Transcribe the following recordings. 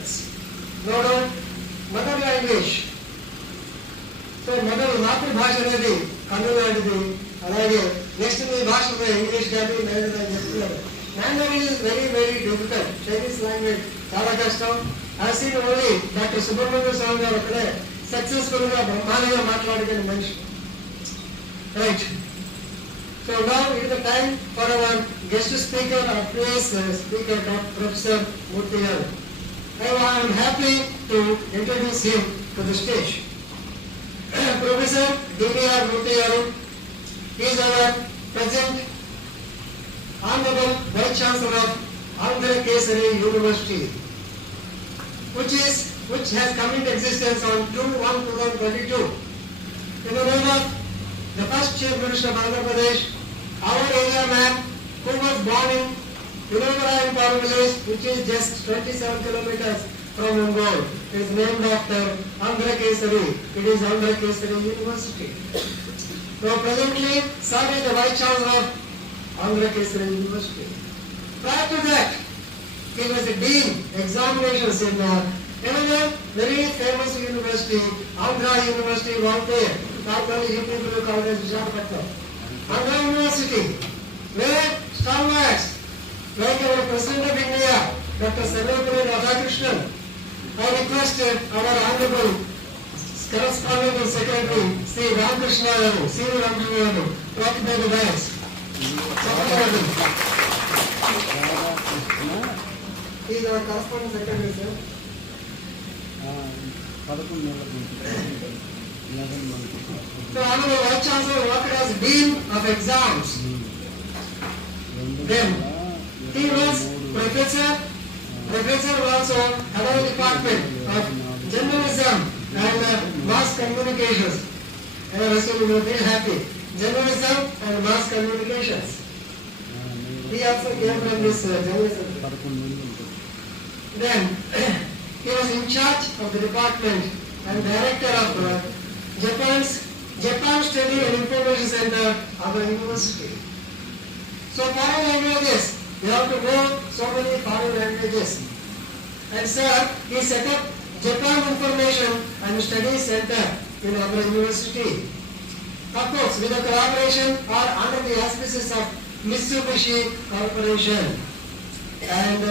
students. No doubt, mother language. So, mother మాతృభాష అనేది కన్ను లాంటిది. అలాగే నెక్స్ట్ మీ భాషలో ఇంగ్లీష్ కానీ లేదు అని చెప్తున్నారు. Language is very, very difficult. Chinese language చాలా కష్టం. I seen only doctor Subrahmanya Swamy garu అక్కడే సక్సెస్ఫుల్ గా బ్రహ్మాండంగా మాట్లాడుకునే మనిషి. Right. So now it is the time for our guest speaker, our previous speaker, Professor Murthy garu. I am happy to introduce him to the stage. Professor D.V.R. Murthy garu is our present Honorable Vice Chancellor of Andhra Kesari University, which has come into existence on 2/1/2022. In the name of the first Chief Minister of Andhra Pradesh, our area man, who was born in Pilonara in Paru village, which is just 27 kilometers from Ongole, is named after Andhra Kesari. It is Andhra Kesari University. So presently, sir is the Vice Chancellor of Andhra Kesari University. Prior to that, he was the Dean Examinations in another very famous university, Andhra University, Valpur. Normally, you people will call it Visakhapatnam. Andhra University, where stalwarts like our President of India, Dr. Sarvapalli Radhakrishnan, I requested our Honorable Correspondent and Secretary, Sri Ramakrishna Garu, Sri Ramakrishna Garu, to occupy the dais. He is our Correspondent Secretary, sir. So, Honorable Vice Chancellor worked as Dean of Exams. Then, he was Professor also had a department of Journalism and Mass Communications. And I was very happy. Journalism and Mass Communications. He also came from this journalism. Then, he was in charge of the department and director of Japan Study and Information Center of the university. So foreign languages, you have to know so many foreign languages. And sir, he set up Japan Information and Study Center in our university. Of course, with the collaboration or under the auspices of Mitsubishi Corporation. And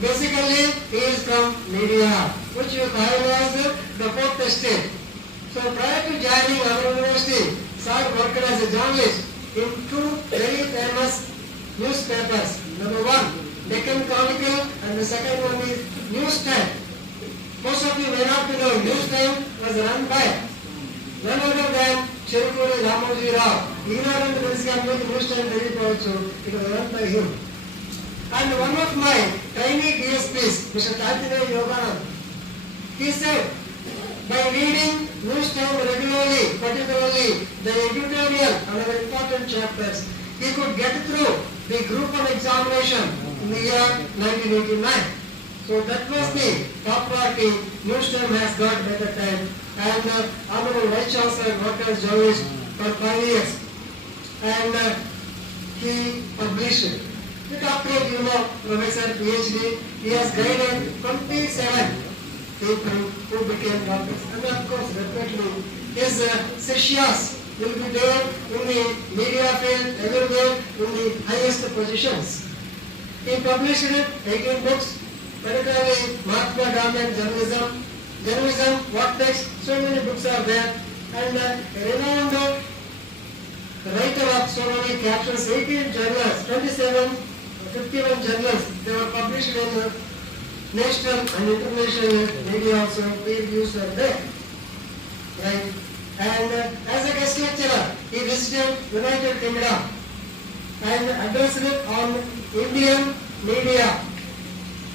basically, he is from media, which you call as the fourth estate. So prior to joining our university, sir worked as a journalist in two very famous newspapers. Number one, Deccan Chronicle, and the second one is News Time. Most of you may not know, News Time was run by none other than Cherukuri Ramoji Rao. Ignorant News Time very also, it was run by him. And one of my tiny DSPs, Mr. Tatina Yoganand, he said, by reading News Time regularly, particularly the editorial and other important chapters, he could get through the group 1 examination in the year 1989. So that was the top priority News Time has got by that time. And Honorable Vice Chancellor worked as journalist for 5 years. And he published it. The doctorate, you know, Professor, PhD, he has guided 27 people who became doctors. And of course, definitely, his sessions will be there in the media field, everywhere, in the highest positions. He published 18 books, particularly Mahatma Gandhi and Journalism, What Text, so many books are there. And a renowned writer of so many captions, 18 journals, 51 journals, they were published in national and international media also, peer reviews are there. Right? And as a guest lecturer, he visited United Kingdom and addressed it on Indian media.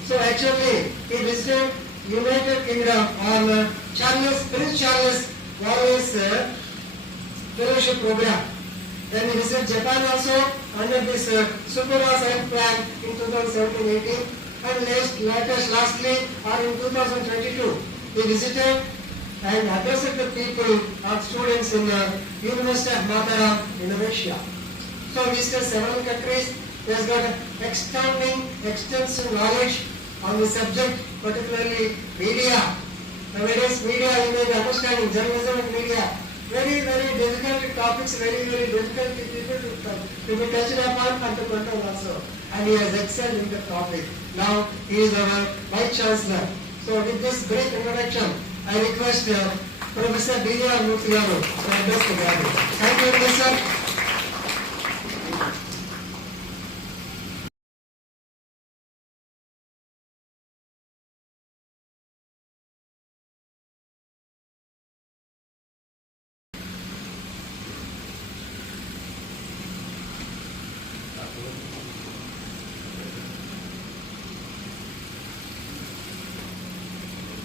So actually, he visited United Kingdom on Prince Charles Wallace fellowship program. Then he visited Japan also under this Supervisor plan in 2017-18. And lastly, or in 2022, he visited and addressed the people or students in the University of Madara in Russia. So he visited several countries. He has got extensive knowledge on the subject, particularly media. Nowadays, media, you may be understanding, journalism and media, very, very difficult topics, very, very difficult people to be touched upon and to control also. And he has excelled in the topic. Now, he is our Vice Chancellor. So, with this brief introduction, I request Professor B.R. Muthiyaru to address the gathering. Thank you very much, sir.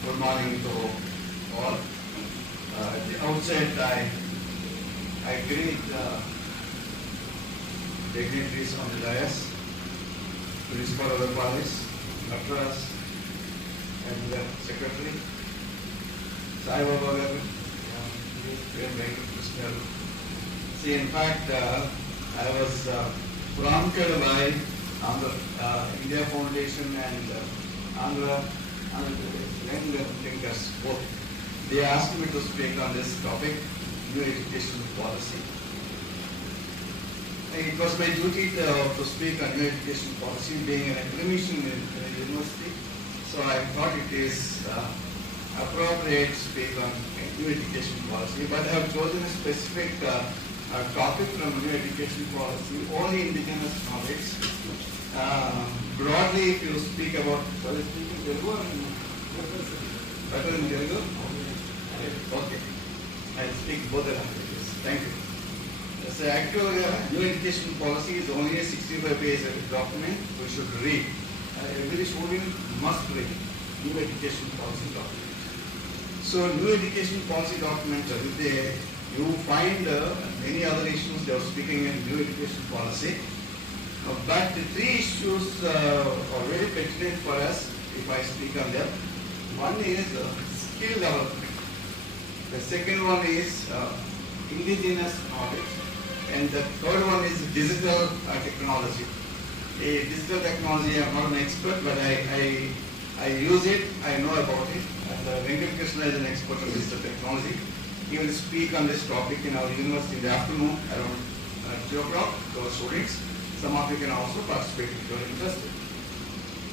Good morning to all. At the outset, I greet dignitaries on the dais, principal of the college, lecturers, and the secretary. Sai Baba garu, see, in fact, I was prompted by India Foundation and Andhra thinkers both. They asked me to speak on this topic, new education policy. It was my duty to speak on new education policy, being an academician in a university. So I thought it is appropriate to speak on new education policy. But I have chosen a specific topic from new education policy, only indigenous knowledge. Broadly, if you speak about, sorry, speaking Telugu or better in Telugu? Okay. I'll speak both the languages. Thank you. So actually, new education policy is only a 65-page document we should read. Every student must read new education policy document. So new education policy document, you find many other issues they are speaking in new education policy. But the three issues are very pertinent for us if I speak on them. One is skill development. The second one is indigenous knowledge. And the third one is digital technology. Digital technology, I am not an expert, but I use it, I know about it. And Venkat Krishna is an expert on digital technology. He will speak on this topic in our university in the afternoon around 2 o'clock to our students. Some of you can also participate if you are interested.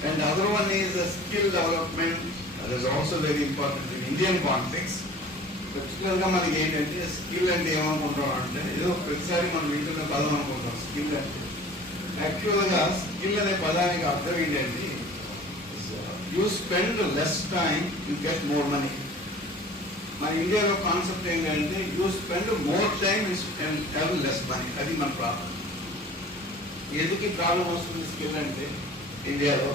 And the other one is skill development. That is also very important in Indian context. Particularly, మనకి ఏంటంటే స్కిల్ అంటే ఏమనుకుంటాం అంటే ఏదో ప్రతిసారి మనం వింటున్న పదం అనుకుంటాం స్కిల్ అంటే. యాక్చువల్గా స్కిల్ అనే పదానికి అర్థం ఏంటంటే you spend less time you get more money. మన ఇండియాలో కాన్సెప్ట్ ఏంటంటే you spend more time and have less money. అది మన ప్రాబ్లం. ఎందుకు ప్రాబ్లం వస్తుంది స్కిల్ అంటే ఇండియాలో?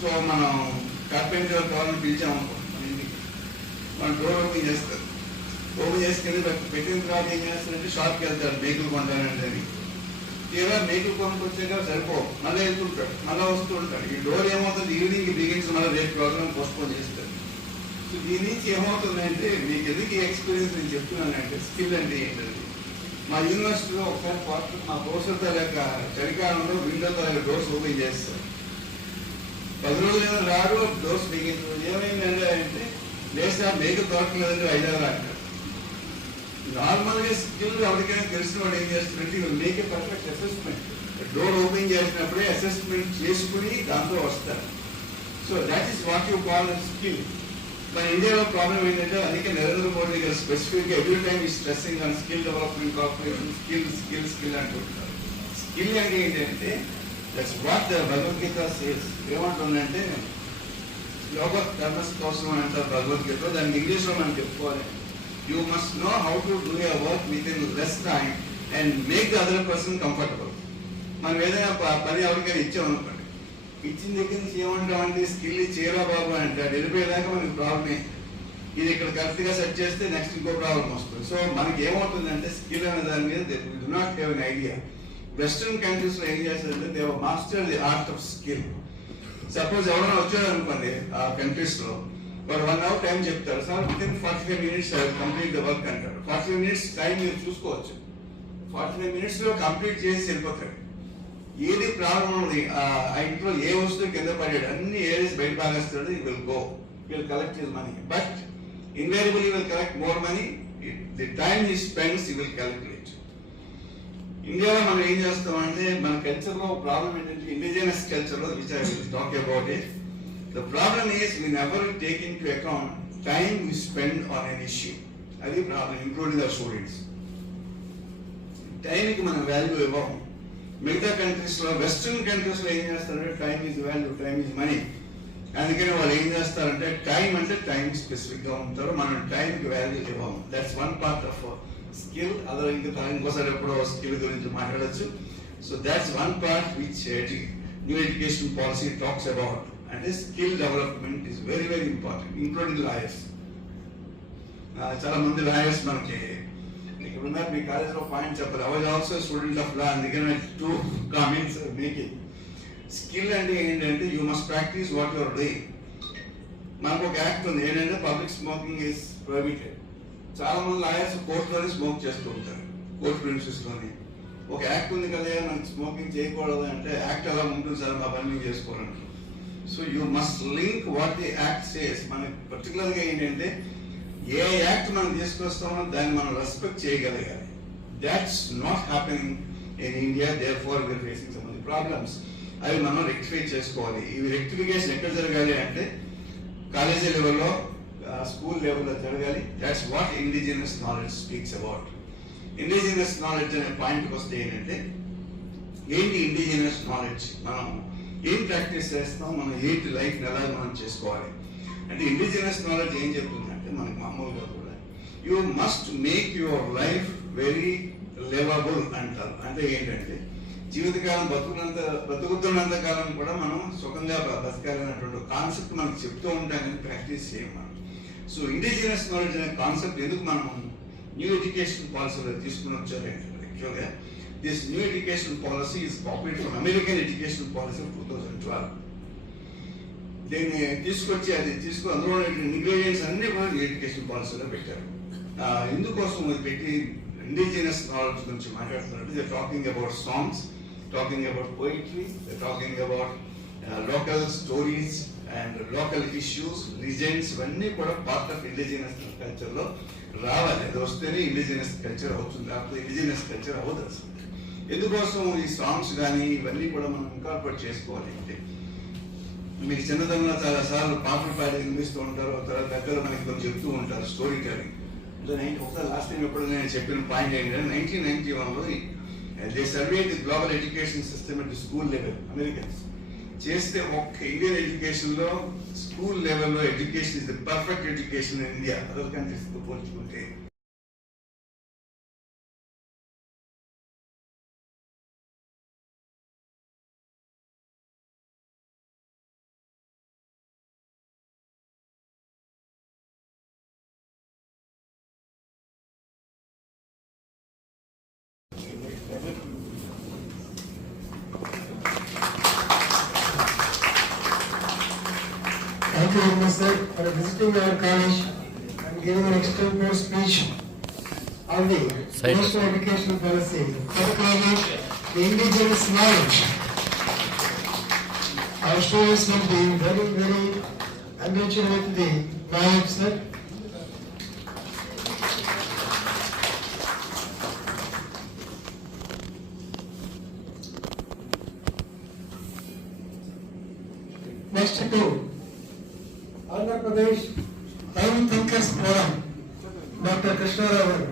సో మనం కార్పెంటర్ కావాలని పిలిచామనుకో మన ఇంటికి, మనం డోర్ ఓపెన్ చేస్తారు. ఓపెన్ చేసుకెళ్ళి పెట్టిన తర్వాత ఏం చేస్తారంటే షాప్కి వెళ్తారు మేకులు కొంటానంటే అని. తీరా మేకులు కొనుక్కొచ్చాక సరిపో మళ్ళీ వెళ్తుంటాడు, మళ్ళీ వస్తూ ఉంటాడు. ఈ డోర్ ఏమవుతుంది ఈవినింగ్ బిగిన్స్ మళ్ళీ రేపు ప్రోగ్రామ్ పోస్ట్పోన్ చేస్తారు. సో దీని నుంచి ఏమవుతుందంటే మీకు ఎందుకు ఈ ఎక్స్పీరియన్స్ నేను చెప్తున్నానంటే స్కిల్ అంటే ఏంటంటే మా యూనివర్సిటీలో ఒకసారి మా ప్రొఫెసర్ తలక చలికాలంలో విండో తలక డోర్స్ ఓపెన్ చేస్తారు. 10 రోజులు ఏమో రాడు, డోర్స్ బిగించారు. ఏమైందంటే అంటే లేదా మేకప్ దొరకలేదంటే 5 రోజులు అంటారు. నార్మల్గా స్కిల్ ఎవరికైనా తెలిసిన వాడు ఏం చేస్తారంటే make a perfect assessment. Door open చేసినప్పుడే అసెస్మెంట్ చేసుకుని దాంతో వస్తారు. So that is what you call skill. మన ఇండియాలో ప్రాబ్లం ఏంటంటే అందుకే నరేంద్ర మోడీ గారు స్పెసిఫిక్గా ఎవ్రీ టైమ్ ఈ stressing on skill development corporation skill skill skill అంటుంటారు. స్కిల్ అంటే ఏంటంటే దట్స్ వాట్ ద భగవద్గీత సేస్. ఏమంటుందంటే యోగ ధర్మస్ కోసం అని అంటారు భగవద్గీత. దానికి ఇంగ్లీష్లో మనం చెప్పుకోవాలి. You must know how to do your work with in less time and make the other person comfortable. మనం ఏదైనా పని ఎవరికైనా ఇచ్చామనుకోండి, ఇచ్చిన దగ్గర నుంచి ఏమంటామంటే స్కిల్ చేయరా బాబు అంటాడు. వెళ్ళిపోయేదాకా మనకి ప్రాబ్లమే. ఇది ఇక్కడ కరెక్ట్గా సెట్ చేస్తే నెక్స్ట్ ఇంకో ప్రాబ్లం వస్తుంది. సో మనకి ఏమవుతుందంటే స్కిల్ అనే దాని మీద they do not have an idea. Western కంట్రీస్లో ఏం చేస్తారంటే they have mastered the art of skill. Suppose ఎవరైనా వచ్చారు అనుకోండి ఆ కంట్రీస్లో, వాడు 1 hour టైం చెప్తారు. Sir within 45 minutes complete the work అంటారు. 45 minutes టైం మీరు చూసుకోవచ్చు. 45 minutesలో కంప్లీట్ చేసి వెళ్ళిపోతాడు. ఏది ప్రాబ్లం ఉంది ఆ ఇంట్లో ఏ వస్తువు కింద పడాడు అన్ని ఏరియాస్ బయట పారేస్తాడు, he will go, he will collect his money, but invariably he will collect more money. The time he spends he will calculate. ఇండియాలో మనం ఏం చేస్తామంటే మన కల్చర్లో ప్రాబ్లం ఏంటంటే ఇండిజినస్ కల్చర్లో which I will talk about it. The problem is we never take into account time we spend on an issue. అది problem, including the students. టైంకి మనం వాల్యూ ఇవ్వం. మిగతా కంట్రీస్లో వెస్ట్రన్ కంట్రీస్లో ఏం చేస్తారంటే time is value, time is money. అందుకని వాళ్ళు ఏం చేస్తారంటే టైం అంటే టైం స్పెసిఫిక్గా ఉంటారు, మనం టైంకి వాల్యూ ఇవ్వము. That's one part of skill. అదే ఇంకోసారి ఎప్పుడో స్కిల్ గురించి మాట్లాడచ్చు. So that's one part which new education policy talks about. అంటే skill development is very very important, including lawyers. చాలా మంది లాయర్స్ మనకి ఇక్కడ ఉన్నారు, మీ కాలేజ్లో పాయింట్ చెప్పారు. I was also student of law, అందుకని 2 కామెంట్స్ మేకింగ్. స్కిల్ అంటే ఏంటంటే you must practice what your doing. మనకు ఒక యాక్ట్ ఉంది ఏంటంటే పబ్లిక్ స్మోకింగ్ ఈస్ ప్రొహిబిటెడ్. చాలా మంది లాయర్స్ కోర్టులోనే స్మోక్ చేస్తూ ఉంటారు, కోర్టు ప్రిన్సెస్లోనే. ఒక యాక్ట్ ఉంది కదా మనకి స్మోకింగ్ చేయకూడదు అంటే యాక్ట్ ఎలా ఉంటుంది సార్, మా పని మేము చేసుకోవాలంటారు. So you must link what the act says. మనకి పర్టికులర్గా ఏంటంటే ఏ యాక్ట్ మనం తీసుకొస్తామో దాన్ని మనం రెస్పెక్ట్ చేయగలగాలి. That's not happening in India, there far we are facing some of the problems. అవి మనం రెక్టిఫై చేసుకోవాలి. ఇవి రెక్టిఫికేషన్ ఎక్కడ జరగాలి అంటే కాలేజీ లెవెల్లో, స్కూల్ లెవెల్లో జరగాలి. That's what indigenous knowledge speaks about. Indigenous knowledge అనే పాయింట్కి వస్తే ఏంటంటే ఏంటి ఇండిజినస్ నాలెడ్జ్, మనం ఏం ప్రాక్టీస్ చేస్తాం, మనం ఏంటి లైఫ్ని ఎలా మనం చేసుకోవాలి అంటే ఇండిజినస్ నాలెడ్జ్ ఏం చెప్తుందంటే మనకి మామూలుగా కూడా you must make your life very liveable అంటారు. అంటే ఏంటంటే జీవితకాలం బతుకుతున్నంత కాలం కూడా మనం సుఖంగా బతకాలన్నటువంటి కాన్సెప్ట్ మనకు చెప్తూ ఉంటానని ప్రాక్టీస్ చేయం మనం. సో ఇండిజినస్ నాలెడ్జ్ అనే కాన్సెప్ట్ ఎందుకు మనం న్యూ ఎడ్యుకేషన్ పాలసీలో తీసుకుని వచ్చారు అంటే యాక్చువల్గా this new education policy is copied from American education policy of 2012. దీన్ని తీసుకొచ్చి అందులో ఇంగ్రీడియంట్స్ అన్ని కూడా న్యూ ఎడ్యుకేషన్ పాలసీలో పెట్టారు. ఇందుకోసం పెట్టి ఇండిజినస్ నాలెడ్జ్ గురించి మాట్లాడుతున్నట్టు they talking about songs, talking about poetry, they talking about local stories and local issues, legends. ఇవన్నీ కూడా పార్ట్ ఆఫ్ ఇండిజినస్ కల్చర్లో రావాలి. అది వస్తేనే ఇండిజినస్ కల్చర్ అవుతుంది, లేకపోతే ఇండిజినస్ కల్చర్ అవ్వదు అసలు. ఎందుకోసం ఈ సాంగ్స్ కానీ ఇవన్నీ కూడా మనం ఇన్కార్పొరేట్ చేసుకోవాలి అంటే మీకు చిన్నతనంలో చాలా సార్లు పాటలు పాడి వినిపిస్తూ ఉంటారు, తర్వాత పెద్దలు మనకి కొంచెం చెప్తూ ఉంటారు స్టోరీ టెలింగ్. ఒకసారి లాస్ట్ టైం ఎప్పుడు నేను చెప్పిన పాయింట్ ఏంటంటే 1991లో they survey the global education system at the school level Americans చేస్తే ఒక్క ఇండియన్ ఎడ్యుకేషన్లో స్కూల్ లెవెల్లో education is the perfect education in India other కంట్రీస్తో పోల్చుకుంటే. Thank you very much, sir, for visiting our college and giving an extended speech on the national education policy, particularly the indigenous knowledge. Our students will be very, very enriched with the knowledge, sir. Next to Andhra Pradesh Time Thinkers Forum, Dr. Krishna Ravan.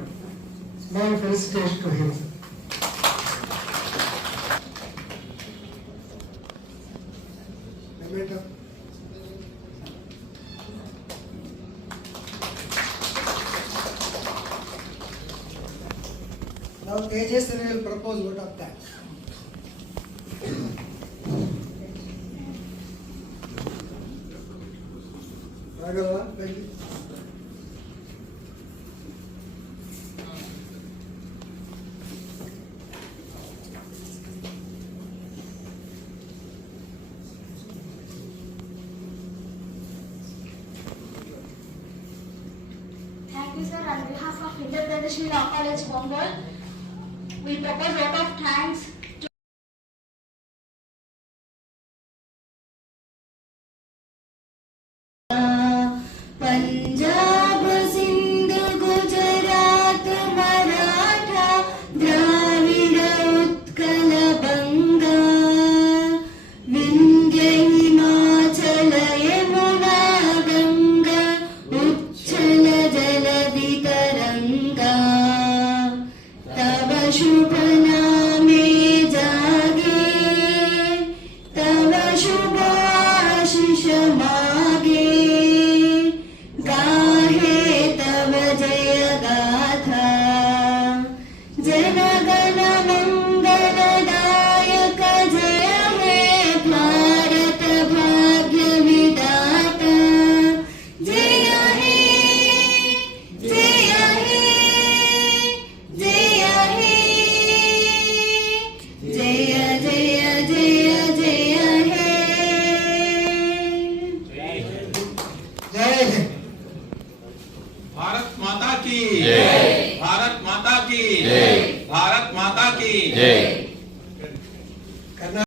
Small felicitation to him. Now AJS will propose vote of thanks. Raghava, thank you. Thank you, sir. On behalf of Andhra Law College, Bengal, we propose vote of thanks Punjab सिंध गुजरात मराठा द्राविड उत्कल बंगा विंध्य हिमाचल यमुना गंगा उच्छल जलधि तरंगा तव शुभ नामे जागे तव शुभ आशीष मागे गाहे तव जय गाथा जन गण मंगलदायक जय हे भारत भाग्य विधाता जय हे जय हे जय हे जय जय जय जय हे जय हिंद। भारत माता की जय। भारत माता की जय। भारत माता की जय।